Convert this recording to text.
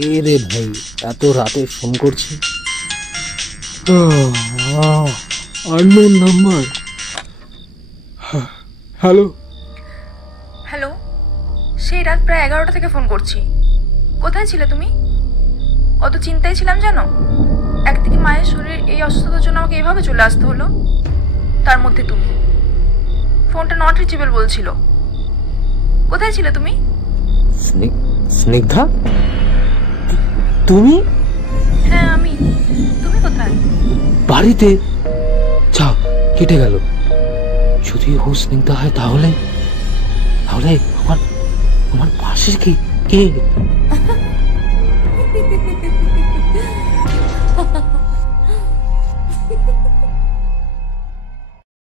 কে রে ভাই, এত রাতে ফোন করছি? Unknown number. হ্যালো। হ্যালো, সেই রাত প্রায় 11টা থেকে ফোন করছি। কোথায় ছিলে তুমি? কত চিন্তায় ছিলাম জানো। একদিকে মায়ের শরীর, এই অসুস্থতার জন্য আমাকে এভাবে চলে আসতে হলো, তার মধ্যে তুমি। ফোনটা নট রিচেবল বলছিল। কোথায় ছিলে তুমি? স্নিগ্ধা, তুমি? হ্যাঁ আমি। তুমি কোথায়? বাড়িতে। যা, কেটে গেল। যদি ও স্নিগ্ধা হয় তাহলে তাহলে আমার আমার পাশে কে কে